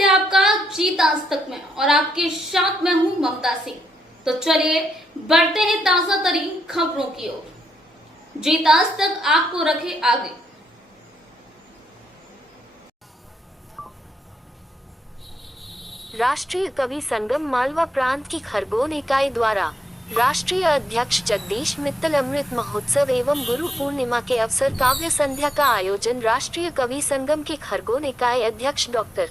है आपका जीत आज तक में और आपके साथ मैं हूं ममता सिंह। तो चलिए बढ़ते हैं ताजा तरीन खबरों की ओर। जीत आज तक आपको रखे आगे। राष्ट्रीय कवि संगम मालवा प्रांत की खरगोन इकाई द्वारा राष्ट्रीय अध्यक्ष जगदीश मित्तल अमृत महोत्सव एवं गुरु पूर्णिमा के अवसर काव्य संध्या का आयोजन राष्ट्रीय कवि संगम के खरगोन इकाई अध्यक्ष डॉक्टर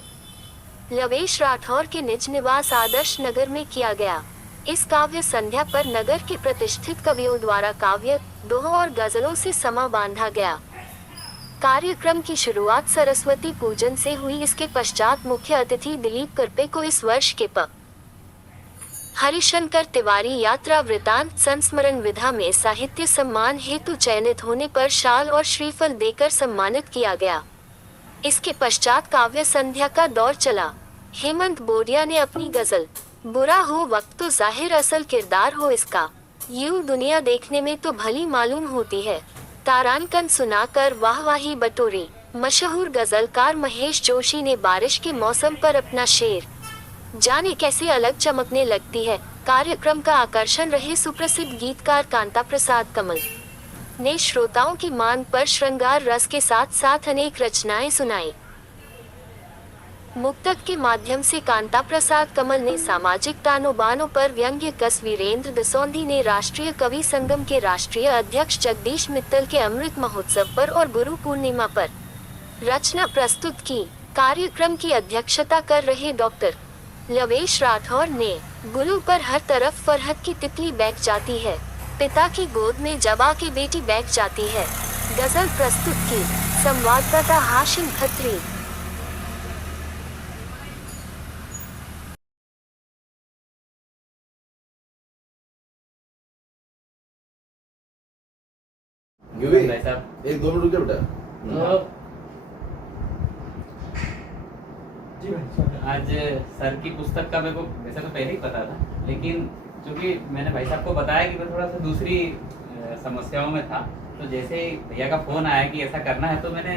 लवेश राठौर के निज निवास आदर्श नगर में किया गया। इस काव्य संध्या पर नगर के प्रतिष्ठित कवियों द्वारा काव्य, दोहों और गजलों से समा बांधा गया। कार्यक्रम की शुरुआत सरस्वती पूजन से हुई। इसके पश्चात मुख्य अतिथि दिलीप करपे को इस वर्ष के प. हरिशंकर तिवारी यात्रा वृतांत संस्मरण विधा में साहित्य सम्मान हेतु चयनित होने पर शाल और श्रीफल देकर सम्मानित किया गया। इसके पश्चात काव्य संध्या का दौर चला। हेमंत बोरिया ने अपनी गजल बुरा हो वक्त तो जाहिर असल किरदार हो इसका, यूं दुनिया देखने में तो भली मालूम होती है, तारांकन सुनाकर वाहवाही बटोरी। मशहूर गजलकार महेश जोशी ने बारिश के मौसम पर अपना शेर जाने कैसे अलग चमकने लगती है। कार्यक्रम का आकर्षण रहे सुप्रसिद्ध गीतकार कांता प्रसाद कमल ने श्रोताओं की मांग पर श्रृंगार रस के साथ साथ अनेक रचनाएं सुनाई। मुक्तक के माध्यम से कांता प्रसाद कमल ने सामाजिक तानोबानों पर व्यंग्य कस। वीरेंद्र दसौंधी ने राष्ट्रीय कवि संगम के राष्ट्रीय अध्यक्ष जगदीश मित्तल के अमृत महोत्सव पर और गुरु पूर्णिमा पर रचना प्रस्तुत की। कार्यक्रम की अध्यक्षता कर रहे डॉक्टर लवेश राठौर ने गुरु पर हर तरफ फरहत की तितली बैठ जाती है, पिता की गोद में जब आके बेटी बैठ जाती है, गजल प्रस्तुत की। संवाददाता हाशिम खत्री। भाई साहब एक दो मिनट रुकिए बेटा। आज सर की पुस्तक का मेरे को वैसे तो पहले ही पता था, लेकिन क्योंकि मैंने भाई साहब को बताया कि मैं थोड़ा सा दूसरी समस्याओं में था, तो जैसे ही भैया का फोन आया कि ऐसा करना है तो मैंने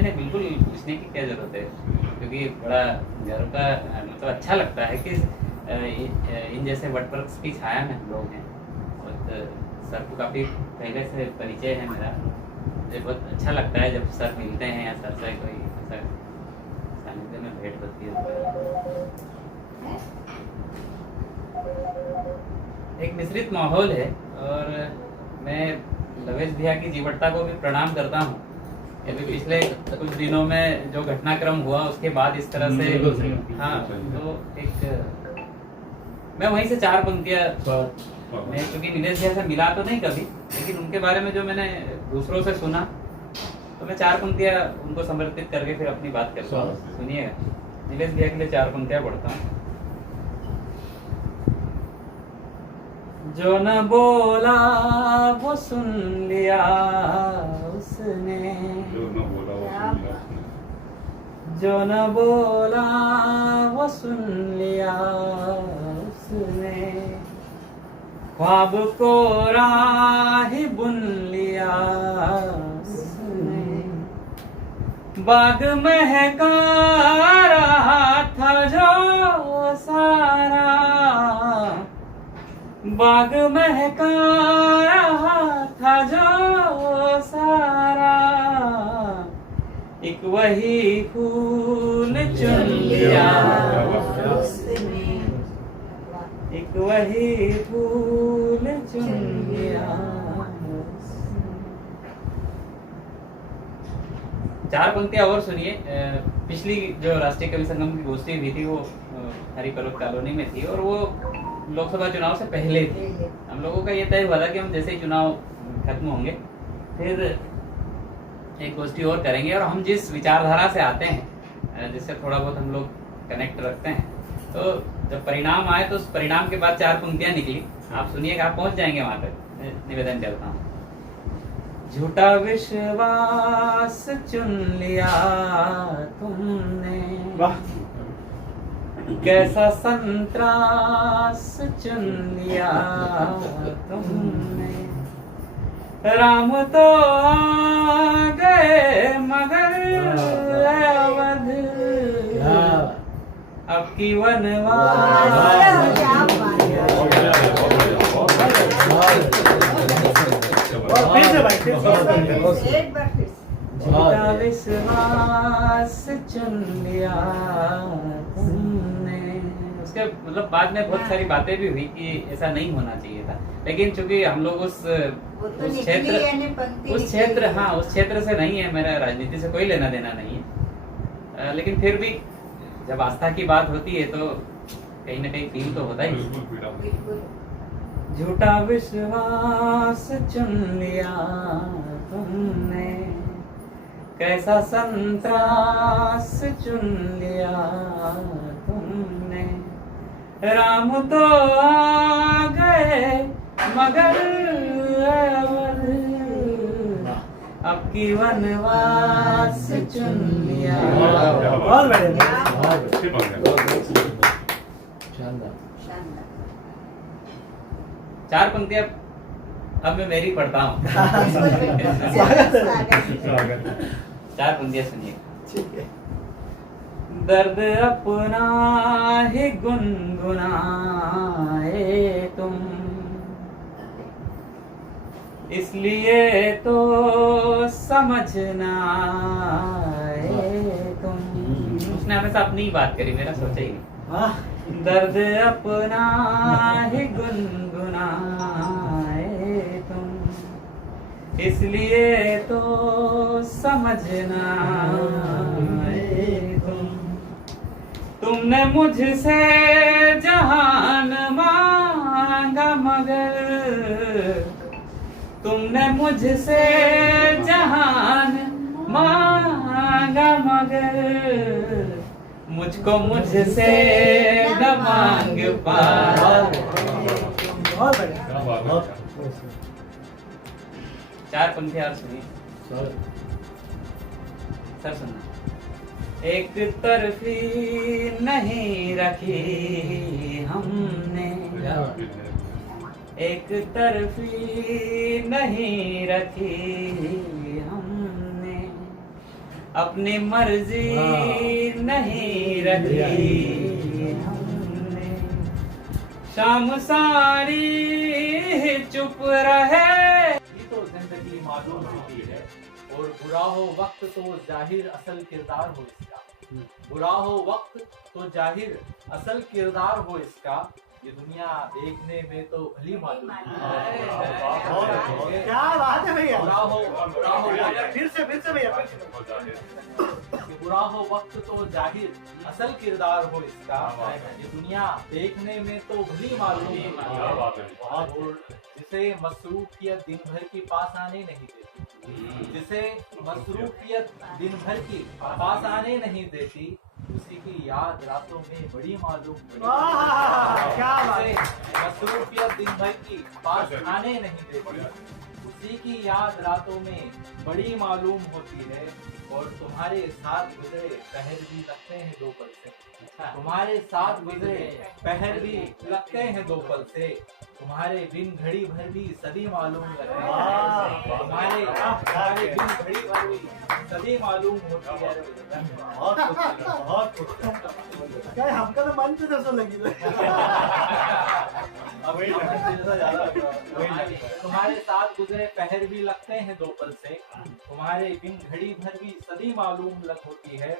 नहीं बिल्कुल पूछने की क्या जरूरत है, क्योंकि बड़ा गर्व का मतलब अच्छा लगता है कि इन जैसे वर्ड की छाया में हम लोग हैं। और सर को काफ़ी पहले से परिचय है मेरा, मुझे बहुत अच्छा लगता है जब सर मिलते हैं या सर से कोई ऐसा सानिध्य में भेंट होती है। एक मिश्रित माहौल है और मैं लवेश भैया की जीवटता को भी प्रणाम करता हूँ। अभी पिछले कुछ दिनों में जो घटनाक्रम हुआ उसके बाद इस तरह से हाँ, तो एक मैं वहीं से चार पंक्तियाँ मैं क्योंकि नीलेश भैया से मिला तो नहीं कभी, लेकिन उनके बारे में जो मैंने दूसरों से सुना तो मैं चार पंक्तियाँ उनको समर्पित करके फिर अपनी बात करता हूँ। सुनिएगा, नीलेश भैया के लिए चार पंक्तियाँ पढ़ता हूँ। जो न बोला वो सुन लिया उसने, जो न बोला वो सुन लिया उसने, ख्वाब को राही बुन लिया उसने, बाग महका रहा था जो सारा, बाग महका रहा था जो सारा, एक वही फूल चुन लिया उसने, एक वही फूल चुन लिया। चार पंक्तियां और सुनिए। पिछली जो राष्ट्रीय कवि संगम की गोष्ठी हुई थी वो हरी पर्वत कॉलोनी में थी और वो लोकसभा चुनाव से पहले थी। हम लोगों का ये तय हुआ था कि हम जैसे ही चुनाव खत्म होंगे फिर एक गोष्ठी और करेंगे, और हम जिस विचारधारा से आते हैं जिससे थोड़ा बहुत हम लोग कनेक्ट रखते हैं, तो जब परिणाम आए तो उस परिणाम के बाद चार पंक्तियां निकली। आप सुनिएगा, आप पहुंच जाएंगे वहां तक। निवेदन करता हूँ। झूठा विश्वास चुन लिया तुमने, कैसा संतरास चुन लिया तुमने, राम तो आ गए मगर अवध आपकी वनवास झूठा विश्वास चुन लिया तुमने। उसके मतलब बाद में बहुत सारी बातें भी हुई कि ऐसा नहीं होना चाहिए था, लेकिन चूंकि हम लोग उस क्षेत्र से नहीं है, मेरा राजनीति से कोई लेना देना नहीं है, लेकिन फिर भी जब आस्था की बात होती है तो कहीं ना कहीं फील तो होता ही। झूठा विश्वास चुन लिया तुमने, कैसा संत्रास चुन लिया तुमने। राम तो आ गए मगर अब की वनवास चुन लिया। बहुत बढ़िया। चार पंक्तियां अब मैं मेरी पढ़ता हूँ। चार पंक्तियां सुनिए। दर्द अपना ही गुनगुनाए तुम, इसलिए तो समझना तुम। उसने हमेशा अपनी ही बात करी, मेरा सोचा ही नहीं। दर्द अपना ही गुनगुनाए तुम, इसलिए तो समझना तुमने मुझसे जहान मांगा मगर, तुमने मुझसे जहान मांगा मगर, मुझको मुझसे न मांग पाया। चार पंक्तियां और सुनिए सर, सुनना। एक तरफी नहीं रखी हमने, एक तरफी नहीं रखी हमने, अपनी मर्जी नहीं रखी हमने। शाम सारी चुप रहे, तो जिंदगी मालूम होती है, और बुरा हो वक्त तो जाहिर असल किरदार हो इसका। बुरा हो वक्त तो जाहिर असल किरदार हो इसका, ये दुनिया देखने में तो भली मालूम है। क्या बात है भैया। बुरा हो फिर से भैया। कि बुरा हो वक्त तो जाहिर असल किरदार हो इसका, ये दुनिया देखने में तो भली मालूम है। जिसे मसरूफियत दिन भर की पास आने नहीं देती, जिसे मसरूफियत दिन भर की पास आने नहीं देती, उसी की याद रातों में बड़ी मालूम क्या मसरूफियत दिन भर की पास आने नहीं देती, उसी की याद रातों में बड़ी मालूम होती है। और तुम्हारे साथ गुजरे पहर भी लगते हैं दो पल से, तुम्हारे साथ गुजरे पहर भी लगते हैं दो पल से, तुम्हारे बिन घड़ी भर भी सदी मालूम लगते हैं, तुम्हारे बिन घड़ी भर भी सदी मालूम होती है। बहुत क्या हमका तो मन तो जैसा लगी। तुम्हारे साथ गुजरे पहर भी लगते हैं दो पल से, तुम्हारे बिन घड़ी भर भी सदी मालूम लग होती है।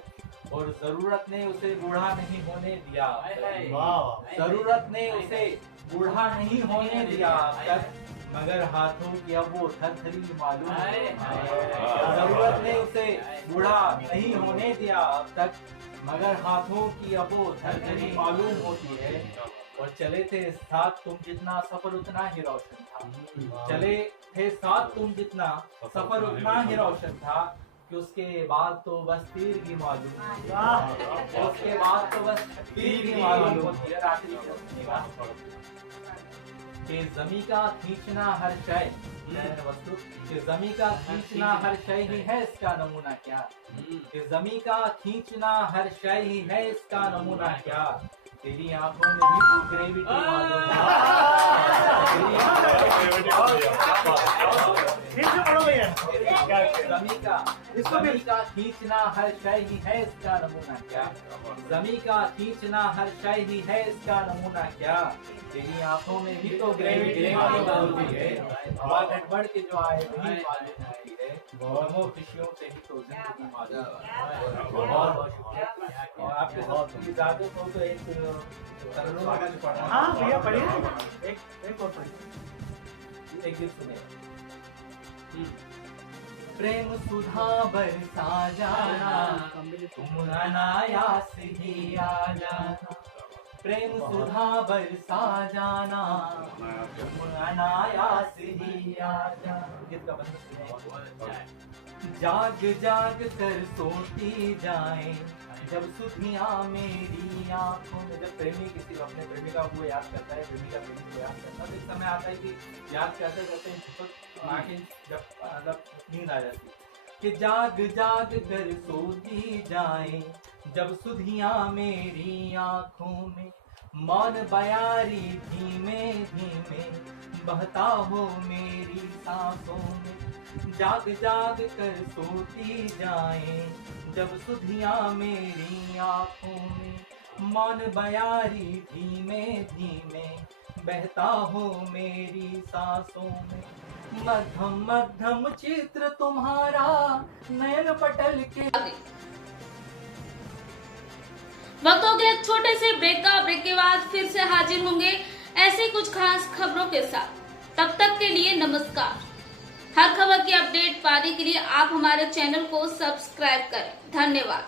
और जरूरत ने उसे बूढ़ा नहीं होने दिया, जरूरत ने उसे बूढ़ा नहीं होने दिया तक, मगर हाथों की अब वो थरथरी मालूम है। जरूरत ने उसे बूढ़ा नहीं होने दिया अब तक, मगर हाथों की अब वो थरथरी मालूम होती है। और चले थे साथ तुम जितना सफर उतना ही रोशन था, चले थे साथ तुम जितना सफर उतना ही रोशन था, कि उसके बाद तो बस तीर की मालूम, उसके बाद तो बस तीर की मालूम होती है। आखिरी कि जमी का खींचना हर शय, वस्तु कि जमी का खींचना हर शय ही है इसका नमूना क्या, कि जमी का खींचना हर शय ही है इसका नमूना क्या, तेरी आंखों में भी तो ग्रेविटी मालूम है। फिर से पढ़ो भैया। जमी का खींचना हर शय ही है इसका नमूना क्या, जमी का खींचना हर शय ही है इसका नमूना क्या, तेरी आंखों में भी तो ग्रेविटी मालूम होती है, हवा गड़बड़ के जो आए वही मालूम होती है, गमों खुशियों से ही तो जिंदगी मालूम है। बहुत बहुत शुक्रिया। और आपके साथ इजाजत हो तो एक तरनूम पढ़ना। हाँ भैया पढ़िए, एक और पढ़िए। एक गीत सुने। प्रेम सुधा बरसा जाना तुम अनायास ही आ जाना, प्रेम सुधा बरसा जाना तुम अनायास ही आ जाना। गीत का बंद सुने। जाग जाग कर सोती जाए जब सुधिया मेरी आंखों में, जब प्रेमी किसी अपने प्रेमिका को याद करता है, प्रेमिका प्रेमी को याद करता है, तो इस समय आता है कि याद करते करते आंखें जब मतलब नींद आ जाती कि जाग जाग कर सोती जाए जब सुधिया मेरी आंखों में, मौन बयारी धीमे धीमे बहता हो मेरी सांसों में, जाग जाग कर सोती जाए जब सुधिया मेरी आंखों में, मौन बयारी धीमे धीमे बहता हो मेरी सांसों में, मध्यम मध्यम चित्र तुम्हारा नयन पटल के। वक्त हो गया एक छोटे से ब्रेक का। ब्रेक के बाद फिर से हाजिर होंगे ऐसे कुछ खास खबरों के साथ। तब तक के लिए नमस्कार। हर खबर की अपडेट पाने के लिए आप हमारे चैनल को सब्सक्राइब करें। धन्यवाद।